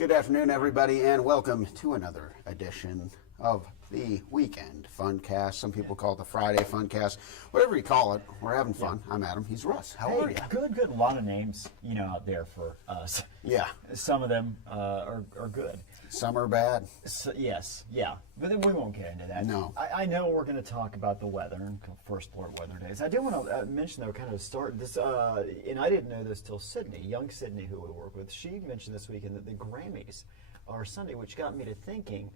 Good afternoon, everybody, and welcome to another edition of the Weekend Funcast. Some people call it the Friday Funcast. Whatever you call it, we're having fun. I'm Adam. He's Russ. How are you? Good. A lot of names, out there for us. Yeah. Some of them are good. Some are bad. So, yes, yeah. But then we won't get into that. No. I know we're going to talk about the weather and first part weather days. I do want to mention, though, kind of start this, and I didn't know this till Sydney, young Sydney, who we work with. She mentioned this weekend that the Grammys are Sunday, which got me to thinking,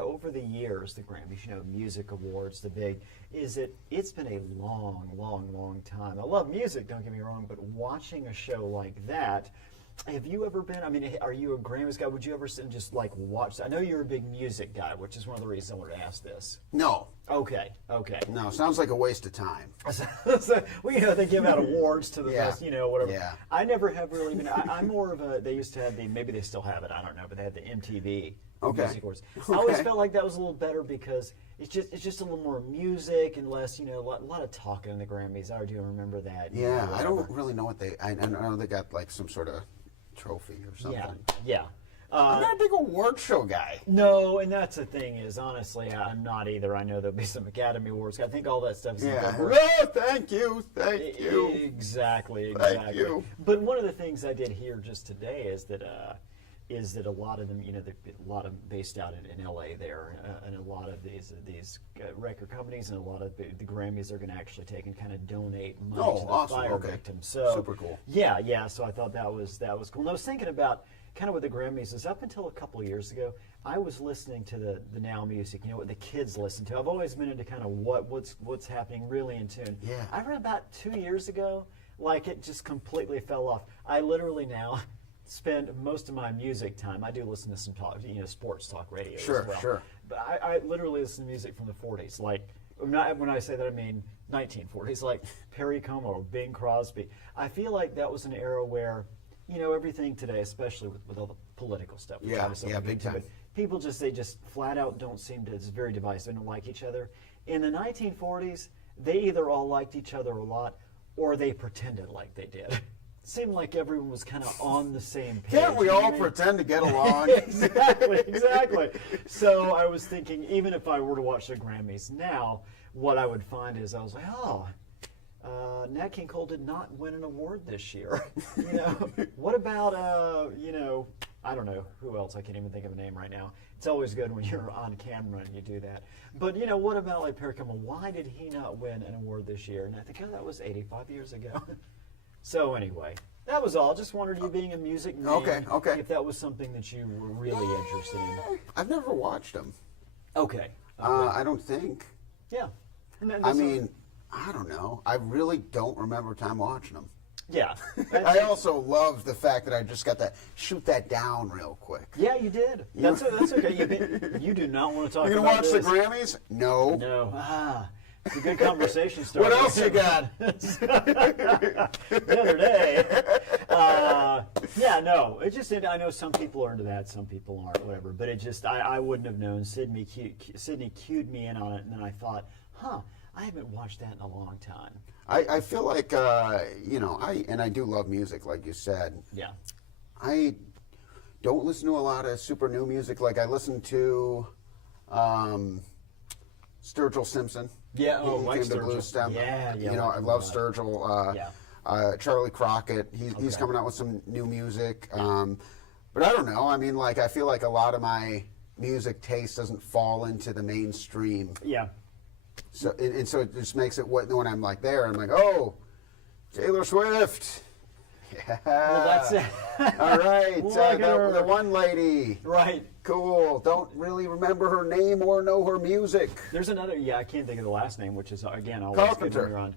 over the years, the Grammys, music awards, the big, it's been a long time. I love music, don't get me wrong, but watching a show like that, have you ever been, are you a Grammys guy? Would you ever sit and just watch? I know you're a big music guy, which is one of the reasons I wanted to ask this. No. Okay. No, sounds like a waste of time. Well, they give out awards to the best, whatever. Yeah. I never have really been, I'm more of a, they used to have maybe they still have it, I don't know, but they had the MTV. Music awards. I always felt like that was a little better because it's just a little more music and less, a lot of talking in the Grammys. I do remember that. Yeah, I don't really know what I know they got some sort of trophy or something. Yeah. I'm not a big award show guy. No, and that's the thing is, honestly, I'm not either. I know there'll be some Academy Awards. I think all that stuff is Thank you. Exactly. Thank you. But one of the things I did hear just today is that a lot of them, a lot of them based out in LA there, and a lot of these record companies and a lot of the Grammys are going to actually take and kind of donate money to the fire victims. So super cool. Yeah. So I thought that was cool. And I was thinking about kind of what the Grammys is. Up until a couple of years ago, I was listening to the now music, what the kids listen to. I've always been into kind of what's happening really in tune. Yeah. I read about 2 years ago, it just completely fell off. I literally now spend most of my music time. I do listen to some talk, sports talk radio as well. Sure. But I literally listen to music from the 40s. When I say that, I mean 1940s, like Perry Como or Bing Crosby. I feel like that was an era where, everything today, especially with all the political stuff. Yeah, big time. People they just flat out don't seem to, it's very divisive, they don't like each other. In the 1940s, they either all liked each other a lot or they pretended like they did. Seemed like everyone was kind of on the same page. Can't we all pretend to get along? Exactly. So I was thinking, even if I were to watch the Grammys now, what I would find is I was like, Nat King Cole did not win an award this year. What about, I don't know who else. I can't even think of a name right now. It's always good when you're on camera and you do that. But, what about Perry Como? Why did he not win an award this year? And I think, that was 85 years ago. So anyway, that was all. Just wondered, you being a music man, okay. if that was something that you were really interested in. I've never watched them. Okay. I don't think. Yeah. I don't know. I really don't remember time watching them. Yeah. I also love the fact that I just got to shoot that down real quick. Yeah, you did. That's okay. You do not want to talk about this. You gonna watch the Grammys? No. No. It's a good conversation starter. What else you got? The other day. It's just, I know some people are into that, some people aren't, whatever. But it just, I wouldn't have known. Sydney cued me in on it, and then I thought, I haven't watched that in a long time. I feel like, I do love music, like you said. Yeah. I don't listen to a lot of super new music. Like I listen to Sturgill Simpson. Yeah, like Sturgill. Blues Stem. Yeah. I love Sturgill. Charlie Crockett. He's coming out with some new music. But I don't know. I feel like a lot of my music taste doesn't fall into the mainstream. Yeah. So so it just makes it when I'm there, I'm like, oh, Taylor Swift. Yeah. Well, that's it. All right. The one lady. Right. Cool. Don't really remember her name or know her music. There's another, I can't think of the last name, which is, again, always Carpenter. good when you're on.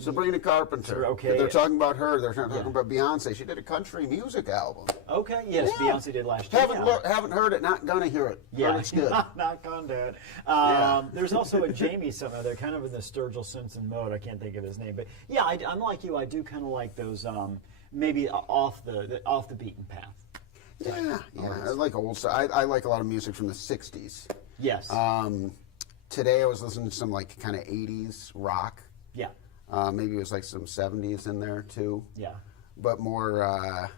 Sabrina Carpenter. Okay. They're talking about her. They're not talking about Beyonce. She did a country music album. Okay. Yes, yeah. Beyonce did last year. Haven't heard it. Not gonna hear it. Yeah, heard it's good. Not gonna do it. There's also a Jamie somewhere. They're kind of in the Sturgill Simpson mode. I can't think of his name, but yeah, I'm like you. I do kind of like those maybe off the beaten path. Yeah. I like old stuff. I like a lot of music from the '60s. Yes. Today I was listening to some kind of '80s rock. Yeah. Maybe it was some '70s in there too. Yeah. But more I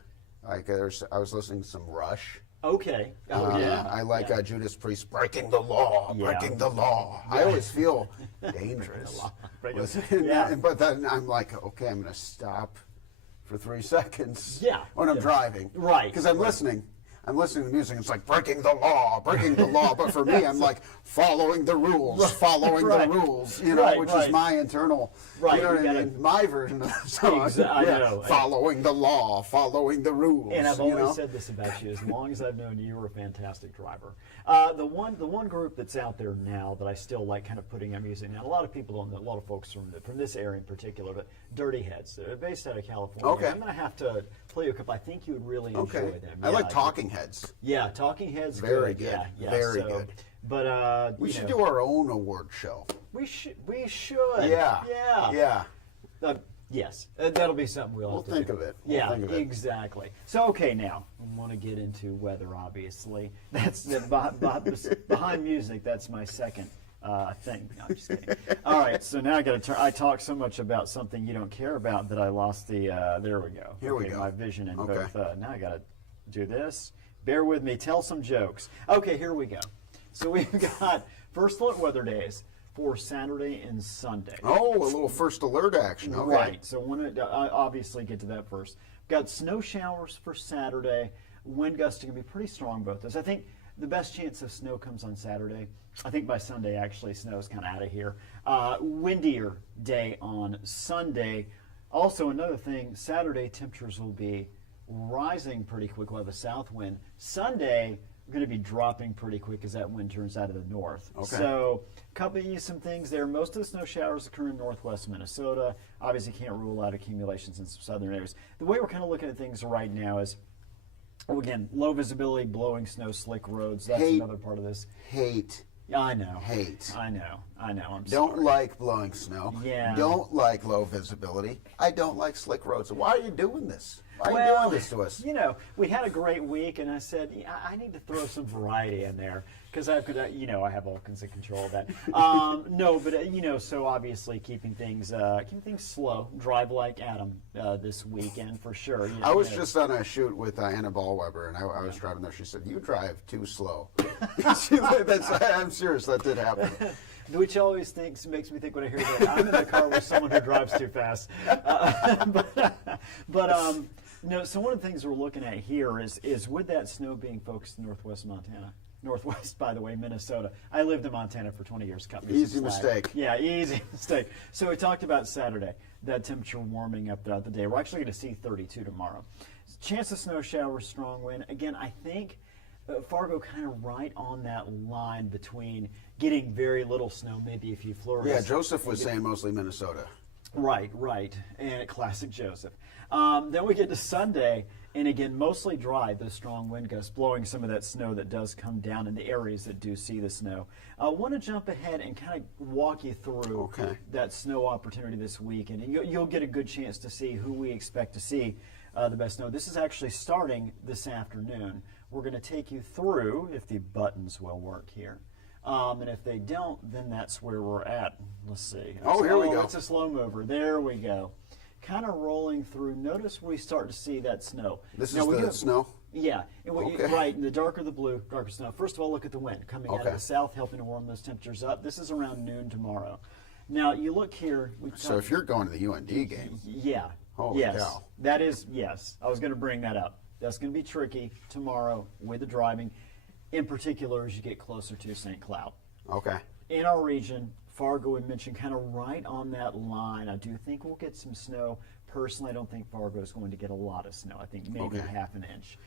was listening to some Rush. Okay. Oh, yeah. I like Judas Priest, breaking the law, breaking the law. I always feel dangerous. Listening Yeah. but then I'm like, okay, I'm going to stop for 3 seconds Yeah. when I'm driving. Right. Because I'm listening. I'm listening to music. It's like breaking the law, breaking the law. But for me, I'm like following the rules, following the rules. You know, which is my internal. Right. You know what I mean? My version of the song. I know. Following the law, following the rules. And I've always said this about you. As long as I've known you, you're a fantastic driver. The one group that's out there now that I still like kind of putting out music. Now, a lot of people don't know, a lot of folks from this area in particular, but Dirty Heads. They're based out of California. Okay. I'm going to have to play you a couple. I think you would really enjoy them. I like Talking Heads. Yeah, Talking Heads. Very good. Yeah, very good. But we should do our own award show. We should. Yeah. Yes, that'll be something we'll have to think do. of it. Exactly. So, okay, now I want to get into weather. Obviously, that's behind music. That's my second thing. No, I'm just kidding. All right, so now I got to turn. I talk so much about something you don't care about that I lost the. There we go. Here we go. My vision in both. Now I got to do this. Bear with me. Tell some jokes. Okay, here we go. So we've got first look weather days for Saturday and Sunday. Oh, a little first alert action. Okay. Right. So I want to obviously get to that first. Got snow showers for Saturday. Wind gusts are going to be pretty strong both those. I think the best chance of snow comes on Saturday. I think by Sunday, actually, snow is kind of out of here. Windier day on Sunday. Also, another thing, Saturday temperatures will be rising pretty quick. We'll have a south wind. Sunday, we're going to be dropping pretty quick as that wind turns out of the north. Okay. So, couple of some things there. Most of the snow showers occur in northwest Minnesota. Obviously, can't rule out accumulations in some southern areas. The way we're kind of looking at things right now is, again, low visibility, blowing snow, slick roads. That's another part of this. I know. I know. I'm sorry. Don't like blowing snow. Yeah. Don't like low visibility. I don't like slick roads. Why are you doing this? Why are you doing this to us? You know, we had a great week, and I said, I need to throw some variety in there because I could, I have all kinds of control of that. No, but so obviously keeping things slow. Drive like Adam this weekend for sure. I was just on a shoot with Anna Ballweber, and I was driving there. She said, "You drive too slow." I'm serious. That did happen. Which always makes me think when I hear that I'm in the car with someone who drives too fast. So one of the things we're looking at here is with that snow being focused in northwest Montana. Northwest, by the way, Minnesota. I lived in Montana for 20 years. Easy mistake. Yeah, easy mistake. So we talked about Saturday, that temperature warming up throughout the day. We're actually going to see 32 tomorrow. Chance of snow showers, strong wind. Again, I think Fargo kind of right on that line between getting very little snow, maybe a few flurries. Yeah, Joseph was saying mostly Minnesota. Right. And classic Joseph. Then we get to Sunday, and again, mostly dry, those strong wind gusts blowing some of that snow that does come down in the areas that do see the snow. I want to jump ahead and kind of walk you through that snow opportunity this week, and you'll get a good chance to see who we expect to see the best snow. This is actually starting this afternoon. We're going to take you through, if the buttons will work here. And if they don't, then that's where we're at. Let's see. Here we go. It's a slow mover. There we go. Kind of rolling through. Notice we start to see that snow. This is the snow? Yeah. Right. And the darker the blue, darker snow. First of all, look at the wind coming out of the south, helping to warm those temperatures up. This is around noon tomorrow. Now, you look here. So if you're going to the UND game. Yeah. Holy cow. That is, yes. I was going to bring that up. That's going to be tricky tomorrow with the driving, in particular as you get closer to St. Cloud. Okay. In our region, Fargo and mentioned kind of right on that line. I do think we'll get some snow. Personally, I don't think Fargo is going to get a lot of snow. I think maybe half an inch.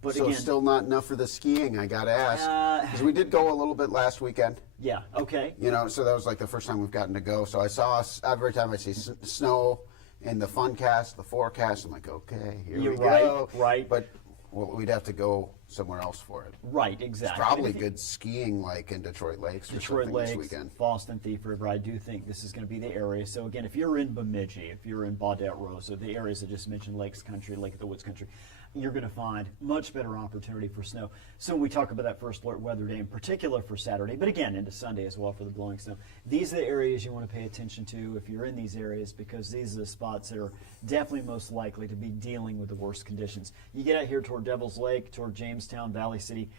But so again, still not enough for the skiing, I got to ask. Because we did go a little bit last weekend. Yeah, okay. So that was like the first time we've gotten to go. So I saw every time I see snow in the Funcast, the forecast, I'm like, okay, here we go. Right. But we'd have to go somewhere else for it. Right, exactly. It's probably good skiing like in Detroit Lakes or something this weekend. Boston, Thief River, I do think this is going to be the area. So again, if you're in Bemidji, if you're in Baudette Rosa, the areas I just mentioned, Lakes Country, Lake of the Woods Country, you're going to find much better opportunity for snow. So when we talk about that first alert weather day in particular for Saturday, but again into Sunday as well for the blowing snow, these are the areas you want to pay attention to if you're in these areas, because these are the spots that are definitely most likely to be dealing with the worst conditions. You get out here toward Devil's Lake, toward Jamestown, Valley City,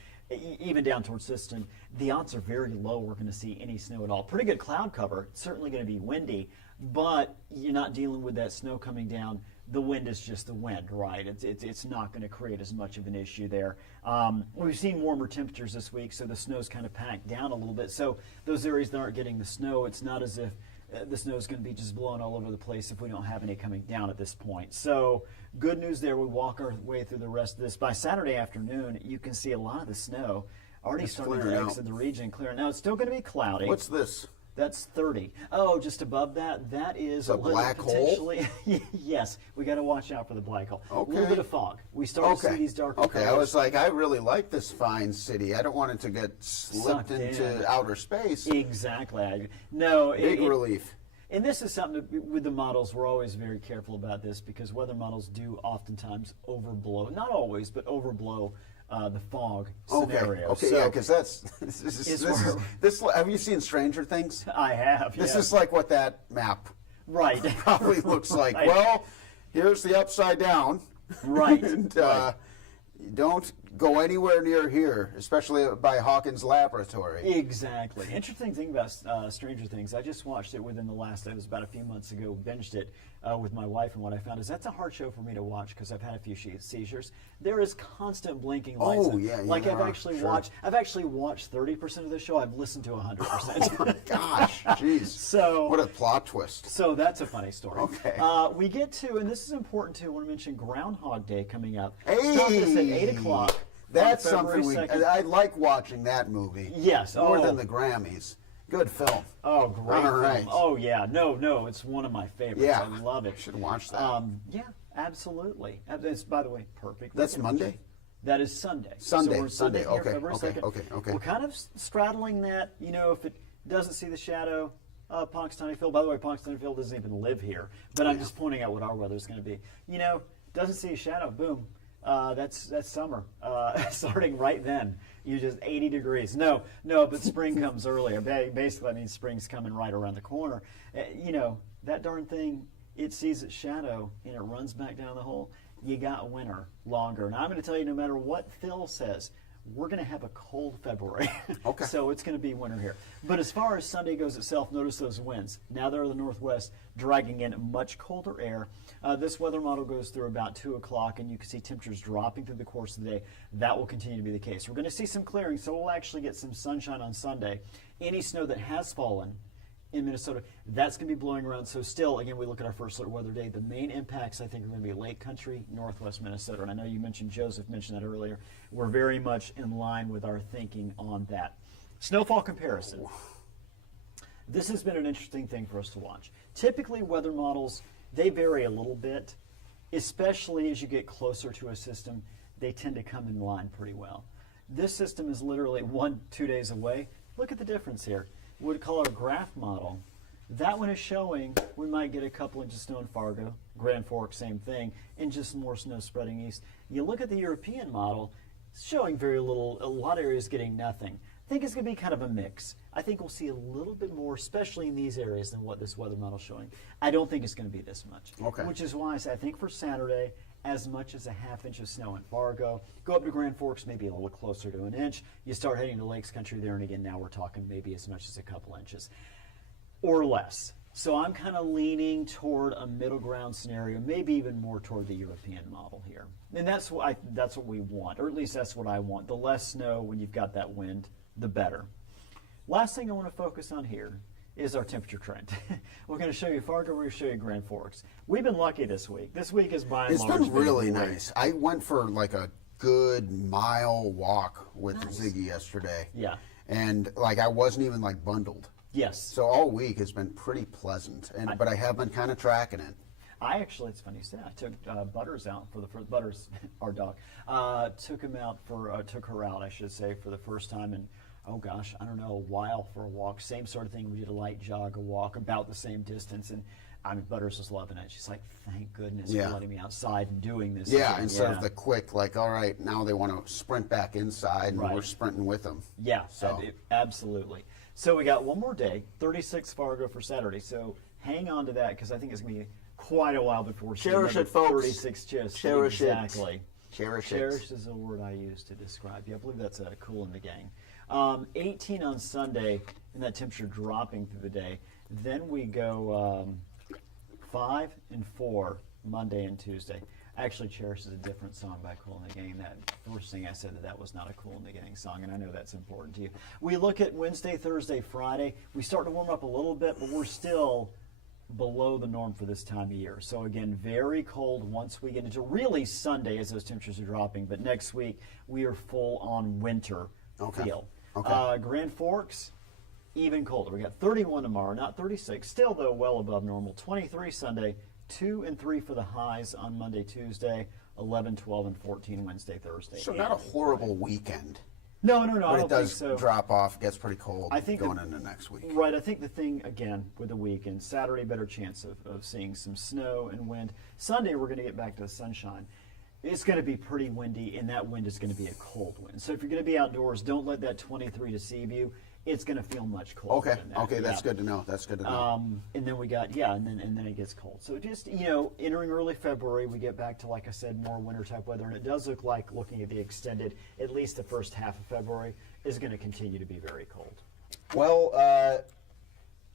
even down towards Siston, the odds are very low we're going to see any snow at all. Pretty good cloud cover. It's certainly going to be windy, but you're not dealing with that snow coming down. The wind is just the wind, right? It's not going to create as much of an issue there. We've seen warmer temperatures this week, so the snow's kind of packed down a little bit. So those areas that aren't getting the snow, it's not as if the snow's going to be just blowing all over the place if we don't have any coming down at this point. So good news there. We walk our way through the rest of this. By Saturday afternoon, you can see a lot of the snow already starting to exit the region, clearing. Now, it's still going to be cloudy. What's this? That's 30. Oh, just above that, that is a black hole? Yes, we got to watch out for the black hole. Okay. A little bit of fog. We start to see these darker colors. I was like, I really like this fine city. I don't want it to get slipped into outer space. Exactly. No. Big relief. And this is something with the models, we're always very careful about this, because weather models do oftentimes overblow, not always, but overblow the fog scenario. Okay, so yeah, because this. Have you seen Stranger Things? I have. This yeah. is like what that map right probably looks like. Right. Well, here's the upside down. Right. And right. don't go anywhere near here, especially by Hawkins Laboratory. Exactly. Interesting thing about Stranger Things, I just watched it within the last, it was about a few months ago, binged it with my wife, and what I found is that's a hard show for me to watch because I've had a few seizures. There is constant blinking lights. Oh, yeah. Like I've actually watched 30% of the show. I've listened to 100%. Oh my gosh, jeez. So what a plot twist. So that's a funny story. Okay. We get to, and this is important too, I want to mention Groundhog Day coming up. Hey! Stop this at 8 o'clock. That's something February 2nd. I like watching that movie. Yes. More than the Grammys. Good film. Oh, great All right. film. Oh, yeah. No, it's one of my favorites. Yeah. I love it. Should watch that. Yeah, absolutely. It's, by the way, perfect. That's Monday? That is Sunday. Sunday. So we're Sunday here, Okay, February okay, 2nd. okay. We're kind of straddling that, if it doesn't see the shadow, Punxsutawney-Phil. By the way, Punxsutawney-Phil doesn't even live here, but I'm just pointing out what our weather's going to be. Doesn't see a shadow, boom. That's summer, starting right then. You just 80 degrees. No, but spring comes earlier. Basically, I mean, spring's coming right around the corner. That darn thing, it sees its shadow and it runs back down the hole. You got winter longer. And I'm going to tell you, no matter what Phil says, we're going to have a cold February. Okay. So it's going to be winter here. But as far as Sunday goes itself, notice those winds. Now they're in the northwest, dragging in much colder air. This weather model goes through about 2 o'clock, and you can see temperatures dropping through the course of the day. That will continue to be the case. We're going to see some clearing, so we'll actually get some sunshine on Sunday. Any snow that has fallen in Minnesota, that's going to be blowing around. So still, again, we look at our first alert weather day. The main impacts, I think, are going to be Lake Country, northwest Minnesota. And I know you mentioned, Joseph mentioned that earlier. We're very much in line with our thinking on that. Snowfall comparison. This has been an interesting thing for us to watch. Typically, weather models, they vary a little bit, especially as you get closer to a system. They tend to come in line pretty well. This system is literally 1-2 days away. Look at the difference here. We'd call our graph model. That one is showing we might get a couple inches of snow in Fargo, Grand Forks, same thing, and just more snow spreading east. You look at the European model, it's showing very little, a lot of areas getting nothing. I think it's going to be kind of a mix. I think we'll see a little bit more, especially in these areas, than what this weather model is showing. I don't think it's going to be this much. Okay. Which is why I say I think for Saturday, as much as a ½ inch of snow in Fargo. Go up to Grand Forks, maybe a little closer to an inch. You start heading to Lakes Country there, and again, now we're talking maybe as much as a couple inches or less. So I'm kind of leaning toward a middle ground scenario, maybe even more toward the European model here. And that's what we want, or at least that's what I want. The less snow when you've got that wind, the better. Last thing I want to focus on here is our temperature trend. We're going to show you Fargo, we're going to show you Grand Forks. We've been lucky this week. This week is by and large. It's been really nice. I went for like a good mile walk with Ziggy yesterday. Yeah. And like I wasn't even like bundled. Yes. So all week has been pretty pleasant, but I have been kind of tracking it. I actually, it's funny you say, I took Butters out for the first, Butters, our dog, took her out, I should say, for the first time in, oh gosh, I don't know, a while for a walk. Same sort of thing. We did a light jog, a walk, about the same distance. And Butters was loving it. She's like, thank goodness Yeah. for letting me outside and doing this. Yeah, again. instead of the quick, like, all right, now they want to sprint back inside, and Right. we're sprinting with them. Yeah, So. absolutely. So we got one more day, 36 Fargo for Saturday. So hang on to that because I think it's going to be quite a while before we see Cherish another it, folks. 36 chips. Cherish it. Exactly. Cherish it. Cherish is a word I use to describe you. I believe that's cool in the gang. 18 on Sunday, and that temperature dropping through the day. Then we go 5 and 4 Monday and Tuesday. Actually, Cherish is a different song by Cool in the Gang. That first thing I said that was not a Cool in the Gang song, and I know that's important to you. We look at Wednesday, Thursday, Friday. We start to warm up a little bit, but we're still below the norm for this time of year. So again, very cold once we get into really Sunday as those temperatures are dropping. But next week we are full on winter feel. Okay. Grand Forks, even colder. We got 31 tomorrow, not 36. Still though well above normal. 23 Sunday, 2 and 3 for the highs on Monday, Tuesday, 11, 12, and 14 Wednesday, Thursday. So not a horrible weekend. No, But I it don't think does so. drop off, gets pretty cold I think going into next week. Right, I think the thing, again, with the weekend, Saturday, better chance of seeing some snow and wind. Sunday, we're going to get back to the sunshine. It's going to be pretty windy, and that wind is going to be a cold wind. So if you're going to be outdoors, don't let that 23 deceive you. It's going to feel much colder Okay, than that. okay, that's Yeah. good to know. That's good to know. And then we got, and then it gets cold. So just, entering early February, we get back to, like I said, more winter type weather. And it does look like, looking at the extended, at least the first half of February, is going to continue to be very cold. Well,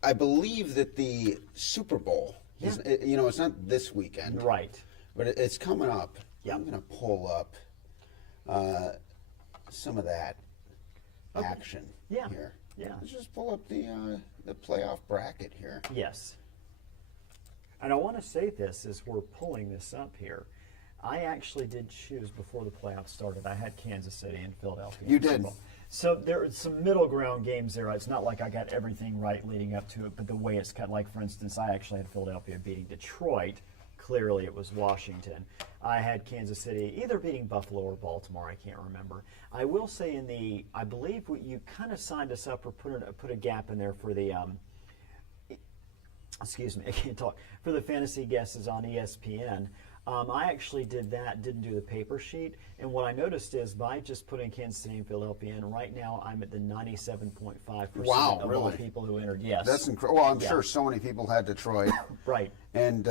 I believe that the Super Bowl, it's not this weekend, Right. but it's coming up. Yeah. I'm going to pull up some of that action here. Yeah. Let's just pull up the playoff bracket here. Yes. And I want to say this as we're pulling this up here. I actually did choose before the playoffs started. I had Kansas City and Philadelphia. You in the Super did. Bowl. So there are some middle ground games there. It's not like I got everything right leading up to it, but the way it's cut, like for instance, I actually had Philadelphia beating Detroit. Clearly it was Washington. I had Kansas City either beating Buffalo or Baltimore. I can't remember. I will say I believe you kind of signed us up or put a gap in there for the, excuse me, I can't talk, for the fantasy guesses on ESPN. I actually did that, didn't do the paper sheet, and what I noticed is by just putting Kansas City and Philadelphia in, right now I'm at the 97.5% Wow, of all people who entered. Yes. That's incredible. Well, I'm sure so many people had Detroit. Right. And,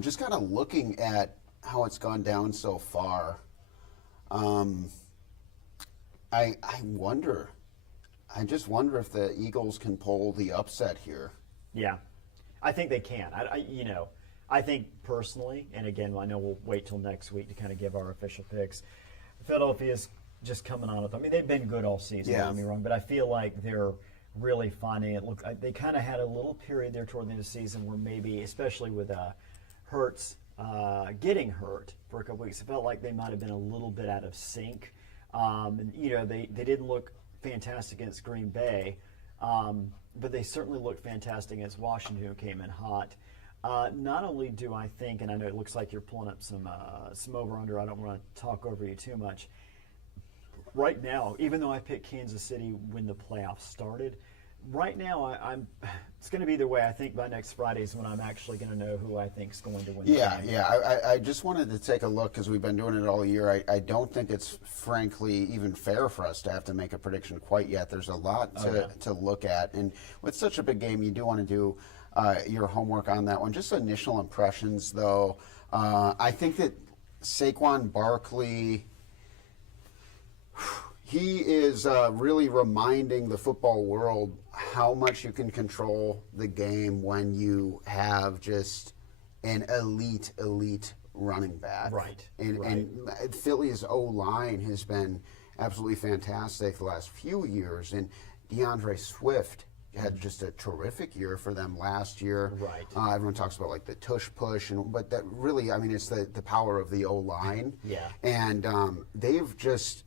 just kind of looking at how it's gone down so far, I just wonder if the Eagles can pull the upset here. Yeah, I think they can. I think personally, and again, I know we'll wait till next week to kind of give our official picks. Philadelphia's just coming on with. I mean, they've been good all season. Yeah. Don't get me wrong, but I feel like they're really finding it. Look, they kind of had a little period there toward the end of the season where maybe, especially with Hurts getting hurt for a couple weeks, it felt like they might have been a little bit out of sync. They didn't look fantastic against Green Bay, but they certainly looked fantastic against Washington, who came in hot. Not only do I think, and I know it looks like you're pulling up some over-under, I don't want to talk over you too much. Right now, even though I picked Kansas City when the playoffs started, right now it's going to be the way I think by next Friday is when I'm actually going to know who I think is going to win the game. I just wanted to take a look because we've been doing it all year. I don't think it's frankly even fair for us to have to make a prediction quite yet. There's a lot to look at, and with such a big game, you do want to do your homework on that one. Just initial impressions, though. I think that Saquon Barkley, he is really reminding the football world how much you can control the game when you have just an elite running back. Right. And Philly's O-line has been absolutely fantastic the last few years, and DeAndre Swift had just a terrific year for them last year. Right. Everyone talks about like the tush push, but that really, I mean, it's the power of the O-line. Yeah. And they've just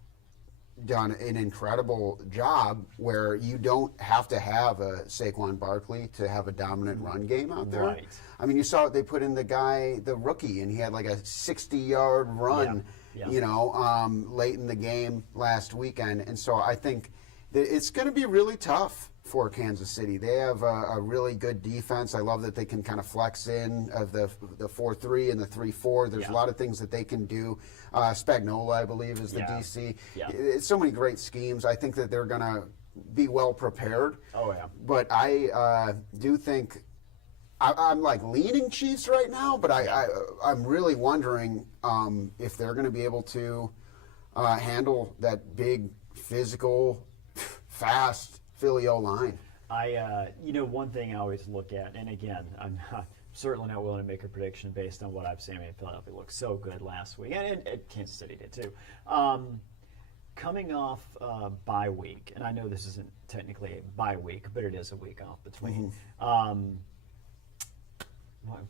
done an incredible job where you don't have to have a Saquon Barkley to have a dominant run game out there. Right. I mean, you saw they put in the rookie, and he had like a 60-yard run, Yeah. late in the game last weekend. And so I think it's going to be really tough for Kansas City. They have a really good defense. I love that they can kind of flex in of the 4-3 and the 3-4. There's a lot of things that they can do. Spagnola, I believe, is the DC. Yeah. It's so many great schemes. I think that they're going to be well prepared. Oh, yeah. But I do think I'm like leaning Chiefs right now, but I'm really wondering if they're going to be able to handle that big, physical, fast Philly O-line. One thing I always look at, and again, I'm certainly not willing to make a prediction based on what I've seen. I mean, Philadelphia looked so good last week, and Kansas City did too. Coming off bye week, and I know this isn't technically a bye week, but it is a week off between.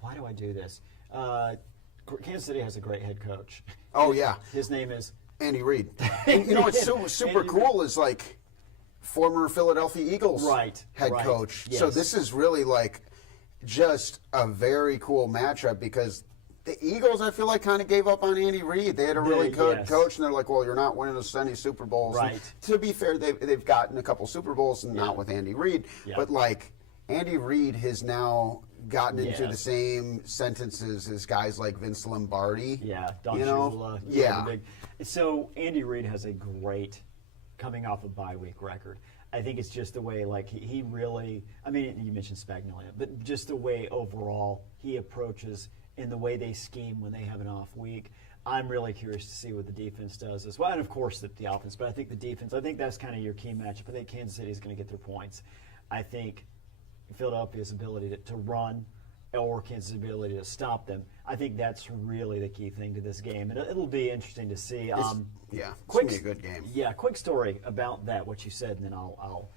Why do I do this? Kansas City has a great head coach. Oh, yeah. His name is Andy Reid. And, what's super cool is like former Philadelphia Eagles head coach. Yes. So this is really like just a very cool matchup because the Eagles, I feel like, kind of gave up on Andy Reid. They had a really good coach, and they're like, well, you're not winning us any Super Bowls. Right. And to be fair, they've gotten a couple Super Bowls, and not with Andy Reid. Yeah. But, like, Andy Reid has now gotten into the same sentences as guys like Vince Lombardi. Yeah, Don Shula. So Andy Reid has a great coming off a bye week record. I think it's just the way, like, he really, I mean, you mentioned Spagnola, but just the way overall he approaches and the way they scheme when they have an off week. I'm really curious to see what the defense does as well. And, of course, the offense. But I think the defense, I think that's kind of your key matchup. I think Kansas City is going to get their points. I think Philadelphia's ability to run or Kansas' ability to stop them, I think that's really the key thing to this game. And it'll be interesting to see. It's going to be a good game. Yeah, quick story about that, what you said, and then I'll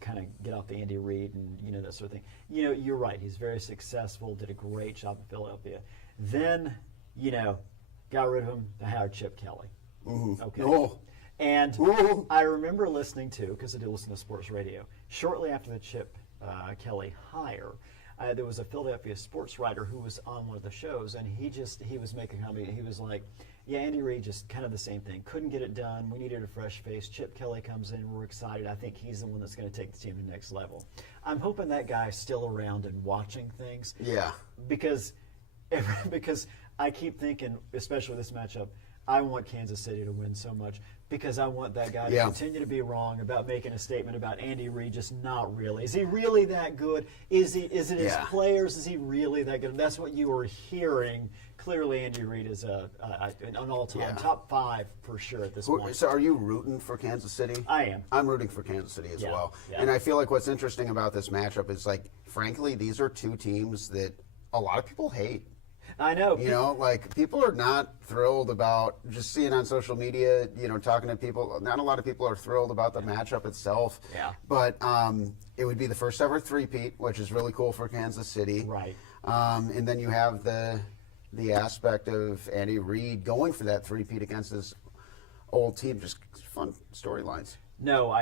kind of get off the Andy Reid and that sort of thing. You're right. He's very successful, did a great job in Philadelphia. Then, got rid of him to hire Chip Kelly. Mm-hmm. Okay. Oh. And I remember listening to, because I do listen to sports radio, shortly after the Chip Kelly hire, there was a Philadelphia sports writer who was on one of the shows, and he was making a comment. He was like, yeah, Andy Reid, just kind of the same thing. Couldn't get it done. We needed a fresh face. Chip Kelly comes in. We're excited. I think he's the one that's going to take the team to the next level. I'm hoping that guy's still around and watching things. Yeah. Because I keep thinking, especially with this matchup, I want Kansas City to win so much because I want that guy to continue to be wrong about making a statement about Andy Reid just not really. Is he really that good? Is it his players? Is he really that good? That's what you were hearing. Clearly, Andy Reid is an all-time top 5 for sure at this point. So are you rooting for Kansas City? I am. I'm rooting for Kansas City as well. Yeah. And I feel like what's interesting about this matchup is, like, frankly, these are two teams that a lot of people hate. I know. Like, people are not thrilled about just seeing on social media, talking to people. Not a lot of people are thrilled about the matchup itself. Yeah. But it would be the first ever three-peat, which is really cool for Kansas City. Right. And then you have the aspect of Andy Reid going for that three-peat against his old team. Just fun storylines. No,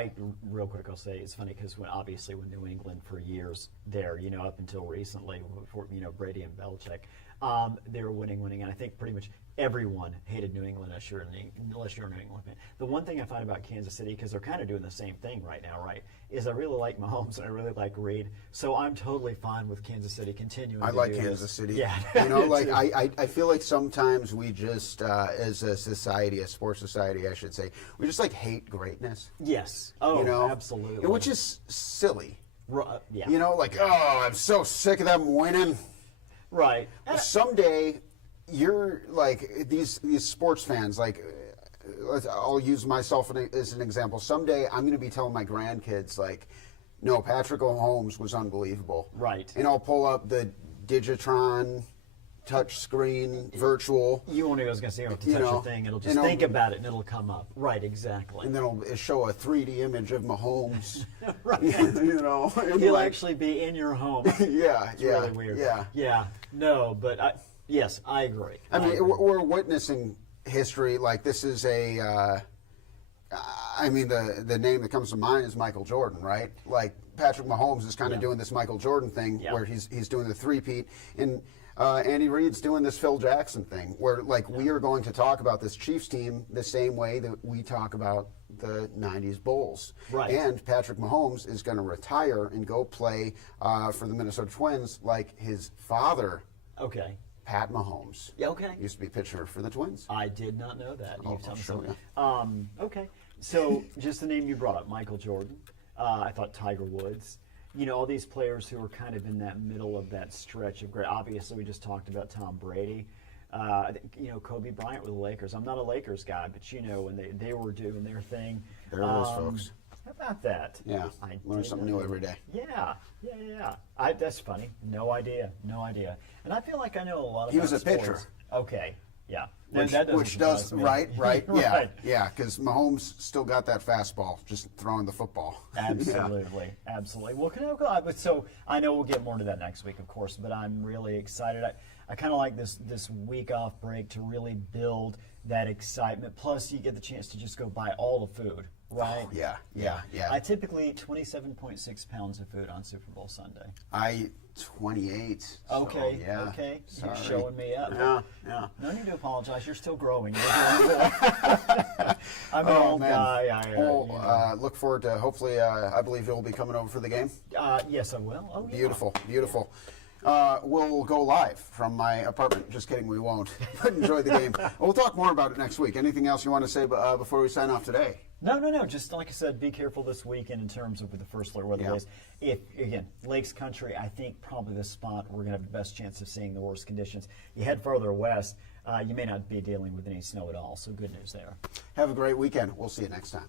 real quick, I'll say it's funny because obviously when New England for years there, up until recently, before, Brady and Belichick, they were winning, and I think pretty much everyone hated New England unless you're a New England fan. The one thing I find about Kansas City, because they're kind of doing the same thing right now, right, is I really like Mahomes and I really like Reid, so I'm totally fine with Kansas City continuing. I like Kansas City. Yeah, I feel like sometimes we just, as a society, a sports society, I should say, we just like hate greatness. Yes. Oh, absolutely. Which is silly. Yeah. I'm so sick of them winning. Right. Someday, you're like these sports fans. Like, I'll use myself as an example. Someday, I'm going to be telling my grandkids, like, no, Patrick Mahomes was unbelievable. Right. And I'll pull up the Digitron touch screen virtual. You won't even, I was going to say, you don't have to touch a thing. It'll just think about it and it'll come up. Right, exactly. And then it'll show a 3D image of Mahomes. Right. And he'll actually be in your home. It's really weird. Yeah. No, but yes, I agree. I mean, we're witnessing history. Like, this is the name that comes to mind is Michael Jordan, right? Like, Patrick Mahomes is kind of doing this Michael Jordan thing where he's doing the three-peat. And Andy Reid's doing this Phil Jackson thing where, like, we are going to talk about this Chiefs team the same way that we talk about the 90s Bulls. Right. And Patrick Mahomes is going to retire and go play for the Minnesota Twins like his father, Okay. Pat Mahomes. Yeah, okay. Used to be a pitcher for the Twins. I did not know that. Oh, You've told me sure, so. Okay. So, just the name you brought up, Michael Jordan. I thought Tiger Woods. You know, all these players who are kind of in that middle of that stretch of great. Obviously, we just talked about Tom Brady. I think, you know, Kobe Bryant with the Lakers. I'm not a Lakers guy, but, you know, when they were doing their thing. There it is, folks. How about that? Yeah, learn something new every day. Yeah. That's funny. No idea. And I feel like I know a lot about He was a sports. pitcher. Okay. Yeah. Which does, right, Right. yeah, because Mahomes still got that fastball, just throwing the football. Absolutely. Well, so I know we'll get more into that next week, of course, but I'm really excited. I kind of like this week off break to really build that excitement. Plus, you get the chance to just go buy all the food, right? Oh, yeah. I typically eat 27.6 pounds of food on Super Bowl Sunday. I 28. So, Okay, yeah. okay. You're Sorry. showing me up. Yeah. No need to apologize. You're still growing. I'm an old guy. Look forward to, hopefully, I believe you'll be coming over for the game. Yes, I will. Oh, yeah. Beautiful. We'll go live from my apartment. Just kidding, we won't. But enjoy the game. We'll talk more about it next week. Anything else you want to say before we sign off today? No. Just like I said, be careful this weekend in terms of the first alert weather days. If, again, Lakes Country, I think probably the spot we're going to have the best chance of seeing the worst conditions. You head further west, you may not be dealing with any snow at all, so good news there. Have a great weekend. We'll see you next time.